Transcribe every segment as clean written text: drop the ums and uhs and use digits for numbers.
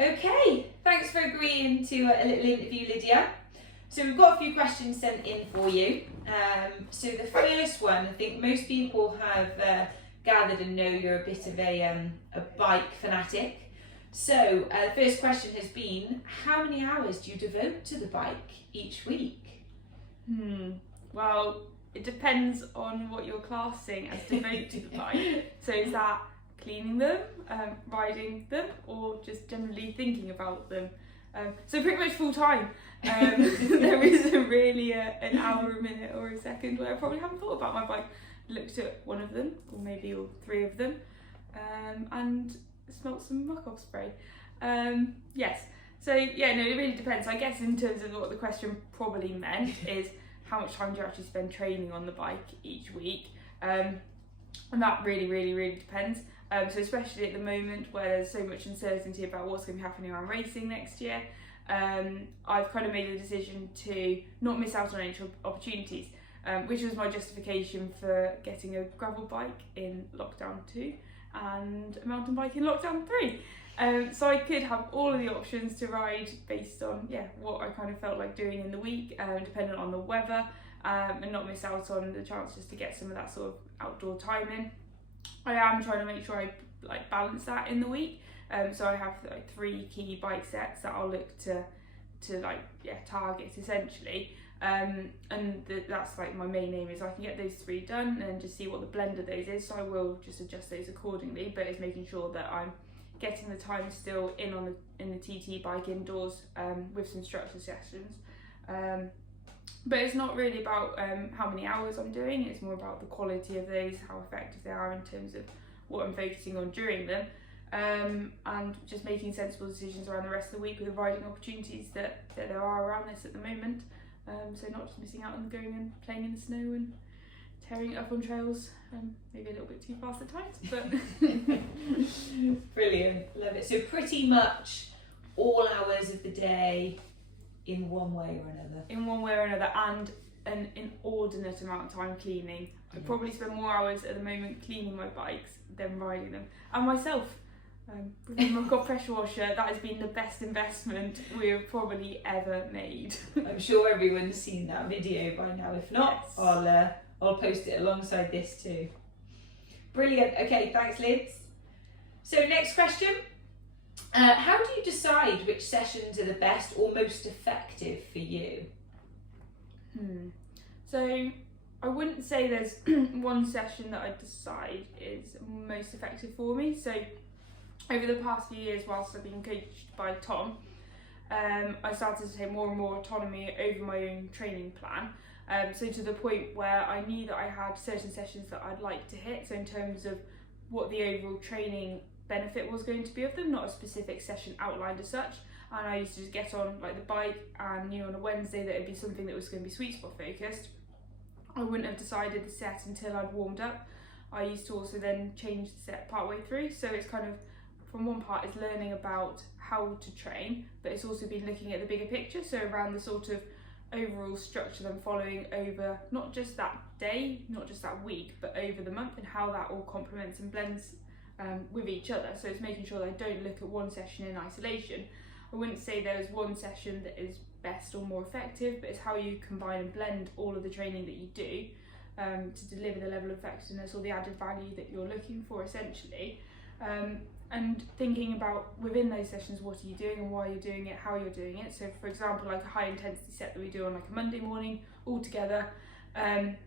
Okay, thanks for agreeing to a little interview, Lydia. So we've got a few questions sent in for you. So the first one, I think most people have gathered and know you're a bit of a bike fanatic. So the first question has been, how many hours do you devote to the bike each week? Well, it depends on what you're classing as devote to the bike. So is that cleaning them, riding them, or just generally thinking about them? So pretty much full time. There isn't really an hour, a minute or a second where I probably haven't thought about my bike. Looked at one of them, or maybe all three of them, and smelt some muck-off spray. Yes, so yeah, no, it really depends. I guess in terms of what the question probably meant is how much time do you actually spend training on the bike each week? And that really depends. So especially at the moment where there's so much uncertainty about what's going to be happening around racing next year, I've kind of made the decision to not miss out on any opportunities, which was my justification for getting a gravel bike in lockdown 2 and a mountain bike in lockdown 3. So I could have all of the options to ride based on what I kind of felt like doing in the week, dependent on the weather, and not miss out on the chance just to get some of that sort of outdoor time in. I am trying to make sure I balance that in the week. So I have 3 key bike sets that I'll look to target essentially. And that's my main aim is I can get those 3 done and just see what the blend of those is. So I will just adjust those accordingly, but it's making sure that I'm getting the time still in the TT bike indoors, with some structured sessions. But it's not really about how many hours I'm doing, it's more about the quality of those, how effective they are in terms of what I'm focusing on during them, and just making sensible decisions around the rest of the week with the riding opportunities that there are around this at the moment. So not just missing out on going and playing in the snow and tearing it up on trails, maybe a little bit too fast at times, but... Brilliant, love it. So pretty much all hours of the day in one way or another. In one way or another, and an inordinate amount of time cleaning. I probably spend more hours at the moment cleaning my bikes than riding them. And myself, with the muck-off pressure washer, that has been the best investment we have probably ever made. I'm sure everyone's seen that video by now. If not, yes. I'll post it alongside this too. Brilliant. Okay, thanks, Lids. So next question. How do you decide which sessions are the best or most effective for you? So I wouldn't say there's one session that I decide is most effective for me. So over the past few years, whilst I've been coached by Tom, I started to take more and more autonomy over my own training plan. So to the point where I knew that I had certain sessions that I'd like to hit. So in terms of what the overall training benefit was going to be of them, not a specific session outlined as such. And I used to just get on the bike and knew on a Wednesday that it'd be something that was going to be sweet spot focused. I wouldn't have decided the set until I'd warmed up. I used to also then change the set partway through. So it's kind of, from one part, it's learning about how to train, but it's also been looking at the bigger picture. So around the sort of overall structure that I'm following over not just that day, not just that week, but over the month, and how that all complements and blends with each other. So it's making sure that I don't look at one session in isolation. I wouldn't say there's one session that is best or more effective, but it's how you combine and blend all of the training that you do to deliver the level of effectiveness or the added value that you're looking for essentially. And thinking about within those sessions, what are you doing and why you're doing it, how you're doing it. So for example, a high intensity set that we do on a Monday morning all together, it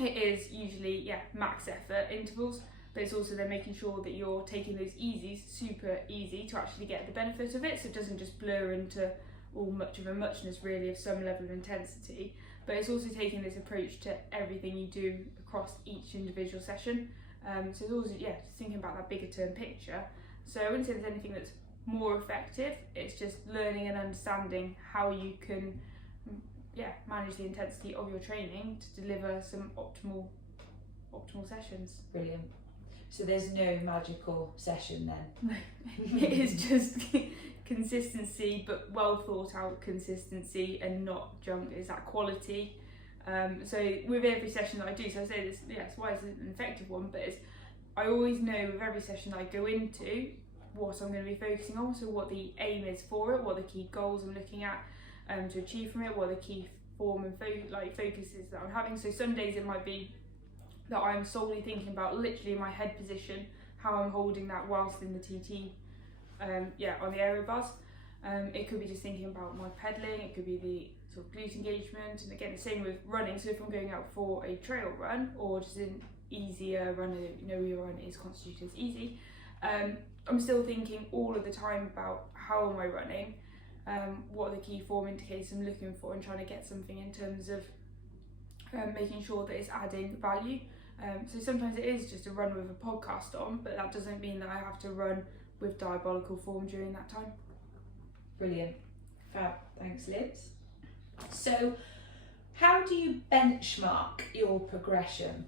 is usually max effort intervals, but it's also then making sure that you're taking those easies, super easy, to actually get the benefit of it, so it doesn't just blur into all much of a muchness really of some level of intensity. But it's also taking this approach to everything you do across each individual session. So it's always just thinking about that bigger term picture. So I wouldn't say there's anything that's more effective, it's just learning and understanding how you can manage the intensity of your training to deliver some optimal sessions. Brilliant. So there's no magical session then? It is just consistency, but well thought out consistency and not junk. Is that quality? So with every session that I do, so I say this, it's why it's an effective one, but I always know with every session that I go into what I'm going to be focusing on, so what the aim is for it, what the key goals I'm looking at to achieve from it, what the key form and focuses that I'm having. So some days it might be that I'm solely thinking about literally my head position, how I'm holding that whilst in the TT, on the aero bars. It could be just thinking about my pedalling, it could be the sort of glute engagement, and again the same with running. So if I'm going out for a trail run or just an easier run, your run is constituted as easy, I'm still thinking all of the time about how am I running, what are the key form indicators I'm looking for, and trying to get something in terms of making sure that it's adding value. So sometimes it is just a run with a podcast on, but that doesn't mean that I have to run with diabolical form during that time. Brilliant. Fab. Thanks, Liz. So, how do you benchmark your progression?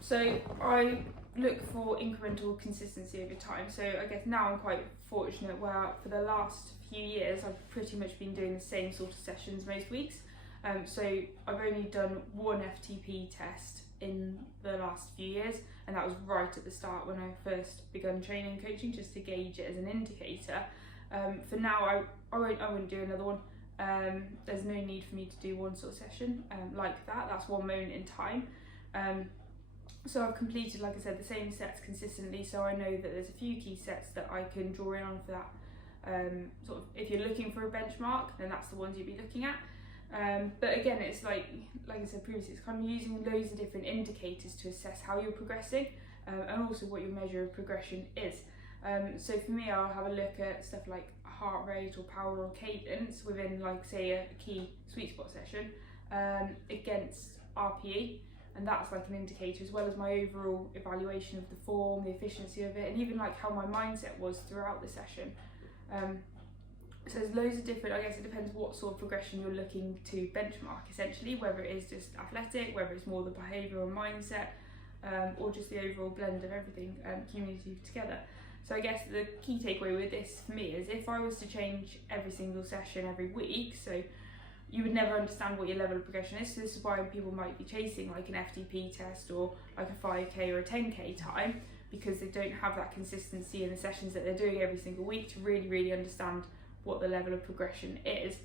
So I look for incremental consistency over time. So I guess now I'm quite fortunate where for the last few years I've pretty much been doing the same sort of sessions most weeks. So I've only done one FTP test in the last few years, and that was right at the start when I first begun training and coaching, just to gauge it as an indicator. For now, I wouldn't do another one. There's no need for me to do one sort of session like that. That's one moment in time. So I've completed, like I said, the same sets consistently, so I know that there's a few key sets that I can draw in on for that. Sort of, if you're looking for a benchmark, then that's the ones you'd be looking at. But again, it's like I said previously, it's kind of using loads of different indicators to assess how you're progressing, and also what your measure of progression is. So for me, I'll have a look at stuff like heart rate or power or cadence within, like, say, a key sweet spot session against RPE, and that's like an indicator, as well as my overall evaluation of the form, the efficiency of it, and even like how my mindset was throughout the session. So there's loads of different, I guess it depends what sort of progression you're looking to benchmark, essentially, whether it is just athletic, whether it's more the behavioural mindset, or just the overall blend of everything cumulative together. So I guess the key takeaway with this for me is, if I was to change every single session every week, so you would never understand what your level of progression is. So this is why people might be chasing like an FTP test or like a 5k or a 10k time, because they don't have that consistency in the sessions that they're doing every single week to really understand what the level of progression is.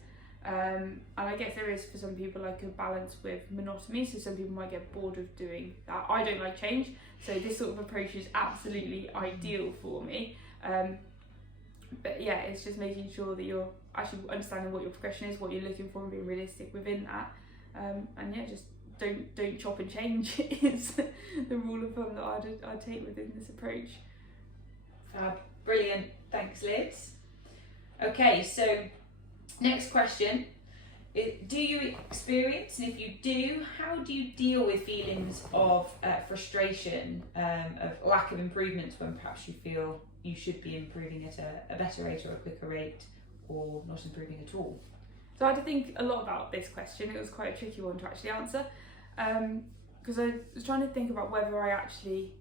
And I guess there is, for some people, like a balance with monotony, so some people might get bored of doing that. I don't like change, so this sort of approach is absolutely ideal for me. But yeah, it's just making sure that you're actually understanding what your progression is, what you're looking for, and being realistic within that. And yeah, just don't chop and change is the rule of thumb that I'd take within this approach. Fab. Brilliant. Thanks, Liz. Okay, so next question. Do you experience, and if you do, how do you deal with feelings of frustration, of lack of improvements when perhaps you feel you should be improving at a better rate or a quicker rate, or not improving at all? So I had to think a lot about this question. It was quite a tricky one to actually answer, because I was trying to think about whether I actually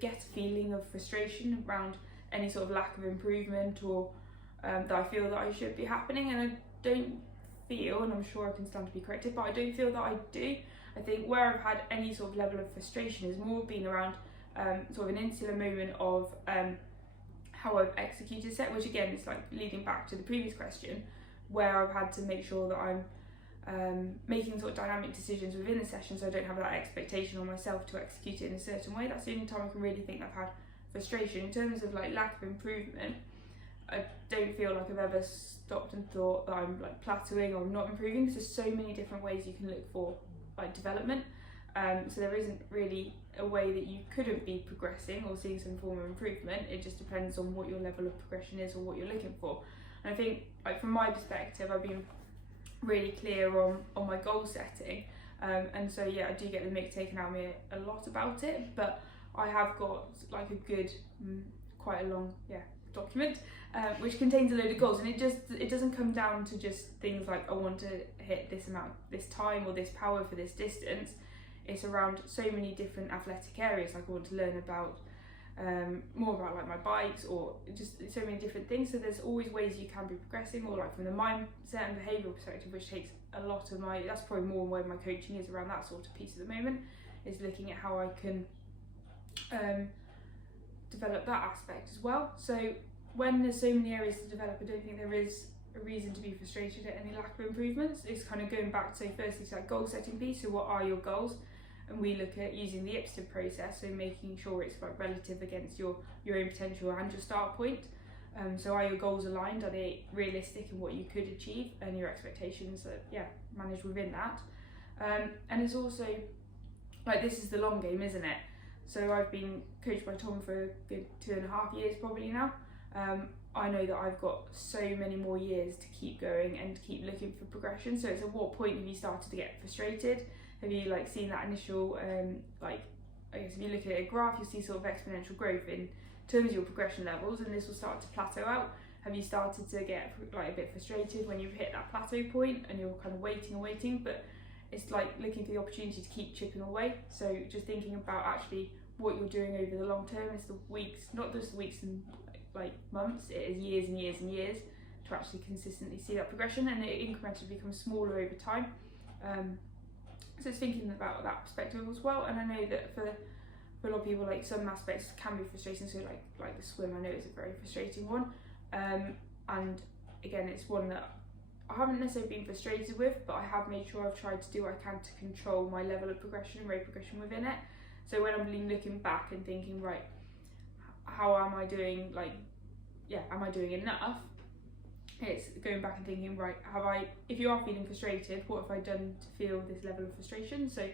get a feeling of frustration around any sort of lack of improvement, or that I feel that I should be happening, and I don't feel, and I'm sure I can stand to be corrected, but I don't feel that I do. I think where I've had any sort of level of frustration has more been around sort of an insular moment of how I've executed a set, which again is like leading back to the previous question, where I've had to make sure that I'm making sort of dynamic decisions within the session, so I don't have that expectation on myself to execute it in a certain way. That's the only time I can really think I've had frustration. In terms of like lack of improvement, I don't feel like I've ever stopped and thought that I'm like plateauing or I'm not improving, because there's so many different ways you can look for like development. So there isn't really a way that you couldn't be progressing or seeing some form of improvement. It just depends on what your level of progression is or what you're looking for. And I think, like, from my perspective, I've been really clear on my goal setting, and so yeah, I do get the mick taken out of me a lot about it, but I have got like a good, quite a long document which contains a load of goals, and it doesn't come down to just things like I want to hit this amount this time or this power for this distance. It's around so many different athletic areas. Like I want to learn about more about like my bikes, or just so many different things. So there's always ways you can be progressing, or like from the mindset and behavioural perspective, which takes a lot of that's probably more where my coaching is around that sort of piece at the moment, is looking at how I can develop that aspect as well. So when there's so many areas to develop, I don't think there is a reason to be frustrated at any lack of improvements. It's kind of going back to, firstly, to that goal setting piece. So what are your goals? And we look at using the iterative process, so making sure it's like relative against your own potential and your start point. So are your goals aligned? Are they realistic in what you could achieve, and your expectations are managed within that? And it's also like, this is the long game, isn't it? So I've been coached by Tom for a good 2.5 years probably now. I know that I've got so many more years to keep going and to keep looking for progression. So it's at what point have you started to get frustrated? Have you like seen that initial I guess if you look at a graph, you'll see sort of exponential growth in terms of your progression levels, and this will start to plateau out. Have you started to get like a bit frustrated when you've hit that plateau point and you're kind of waiting, but it's like looking for the opportunity to keep chipping away? So just thinking about actually what you're doing over the long term. It's the weeks, not just the weeks and like months, it is years and years and years to actually consistently see that progression, and it incrementally becomes smaller over time. So it's thinking about that perspective as well. And I know that for a lot of people, like some aspects can be frustrating. So like the swim, I know is a very frustrating one. And again, it's one that I haven't necessarily been frustrated with, but I have made sure I've tried to do what I can to control my level of progression and rate progression within it. So when I'm looking back and thinking, right, how am I doing? Am I doing enough? It's going back and thinking, right, if you are feeling frustrated, what have I done to feel this level of frustration? So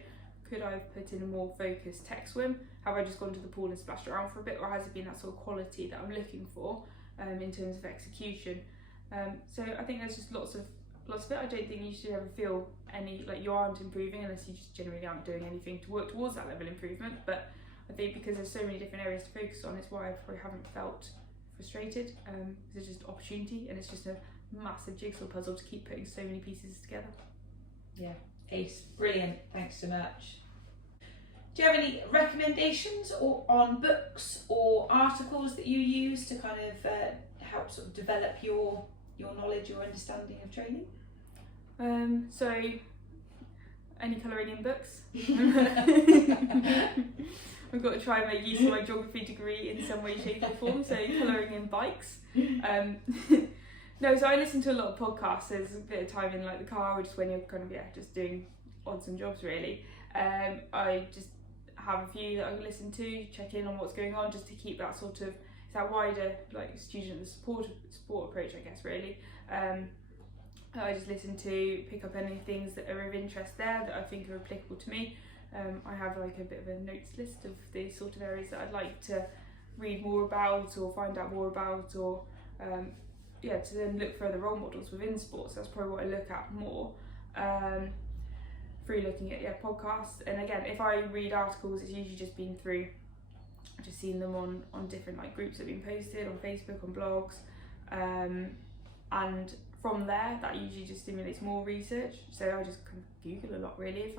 could I have put in a more focused tech swim? Have I just gone to the pool and splashed around for a bit, or has it been that sort of quality that I'm looking for in terms of execution? So I think there's just lots of it. I don't think you should ever feel any like you aren't improving unless you just generally aren't doing anything to work towards that level of improvement. But I think because there's so many different areas to focus on, it's why I probably haven't felt frustrated. It's just opportunity, and it's just a massive jigsaw puzzle to keep putting so many pieces together. Yeah, ace, brilliant, thanks so much. Do you have any recommendations on books or articles that you use to kind of help sort of develop your knowledge, your understanding of training? So any colouring in books. I've got to try and make use of my geography degree in some way, shape or form, so colouring in bikes. No, so I listen to a lot of podcasts. There's a bit of time in like the car, or just when you're kind of just doing odds and jobs really. I just have a few that I listen to, check in on what's going on, just to keep that sort of, it's that wider like student sport approach, I guess, really. I just listen to, pick up any things that are of interest there that I think are applicable to me. I have like a bit of a notes list of the sort of areas that I'd like to read more about or find out more about, or to then look for other role models within sports. That's probably what I look at more through looking at podcasts. And again, if I read articles, it's usually just been through, I've just seen them on different like groups that have been posted on Facebook, on blogs, and from there that usually just stimulates more research. So I just kind of Google a lot really.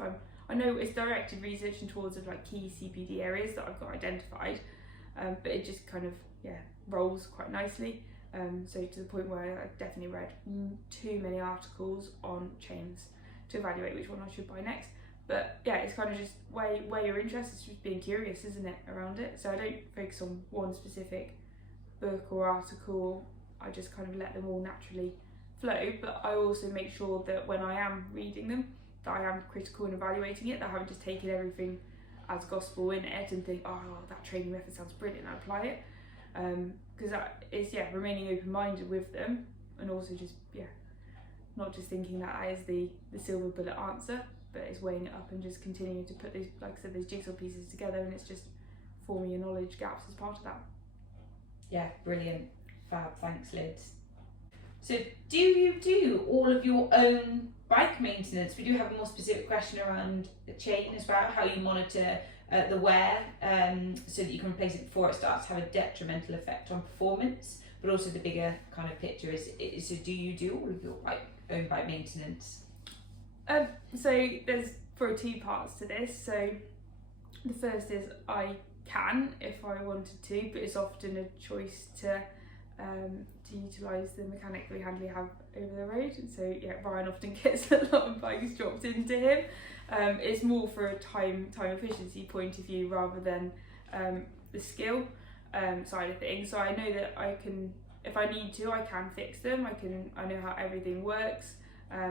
I know it's directed research and towards like key CPD areas that I've got identified, but it just kind of rolls quite nicely. So to the point where I've definitely read too many articles on chains to evaluate which one I should buy next. But it's kind of just where your interest is, just being curious, isn't it, around it? So I don't focus on one specific book or article. I just kind of let them all naturally flow. But I also make sure that when I am reading them, that I am critical in evaluating it, that I haven't just taken everything as gospel in it and think, oh, that training method sounds brilliant, I apply it. Because that is remaining open-minded with them, and also just not just thinking that is the silver bullet answer, but it's weighing it up and just continuing to put these, like I said, these jigsaw pieces together, and it's just forming your knowledge gaps as part of that. Yeah, brilliant, fab, thanks Liz. So do you do all of your own bike maintenance? We do have a more specific question around the chain as well, how you monitor the wear, so that you can replace it before it starts to have a detrimental effect on performance, but also the bigger kind of picture is so do you do all of your own bike maintenance? So there's probably two parts to this. So the first is I can if I wanted to, but it's often a choice to utilise the mechanically handle we have over the road. And so Ryan often gets a lot of bikes dropped into him. It's more for a time efficiency point of view rather than the skill. side of things. So I know that I can, if I need to, I can fix them. I know how everything works.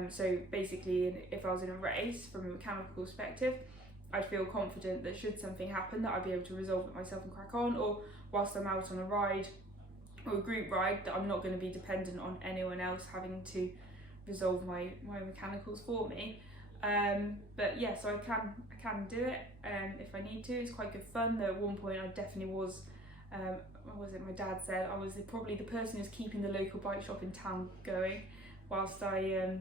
So basically, if I was in a race from a mechanical perspective, I'd feel confident that should something happen, that I'd be able to resolve it myself and crack on. Or whilst I'm out on a ride or a group ride, that I'm not going to be dependent on anyone else having to resolve my mechanicals for me. But yeah, so I can do it if I need to. It's quite good fun. Though at one point I definitely was, what was it my dad said, I was probably the person who's keeping the local bike shop in town going, whilst I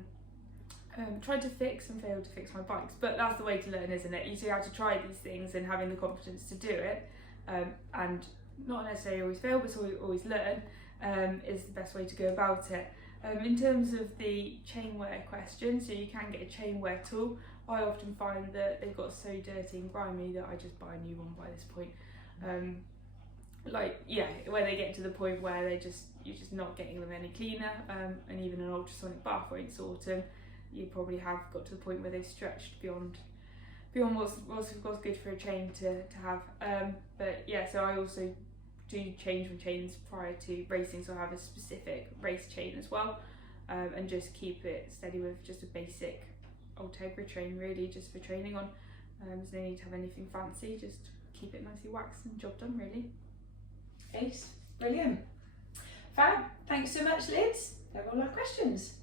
tried to fix and failed to fix my bikes. But that's the way to learn, isn't it? You see how to try these things, and having the confidence to do it, and not necessarily always fail, but always learn, is the best way to go about it. In terms of the chain wear question, so you can get a chain wear tool. I often find that they've got so dirty and grimy that I just buy a new one by this point. When they get to the point where you're just not getting them any cleaner, and even an ultrasonic bath won't sort them. You probably have got to the point where they've stretched beyond what's good for a chain to have. But yeah, so I also do change my chains prior to racing, so I have a specific race chain as well, and just keep it steady with just a basic Ultegra chain, really, just for training on. There's no need to have anything fancy, just keep it nicely waxed and job done, really. Ace, brilliant. Fab, thanks so much, Lids. They're all our questions.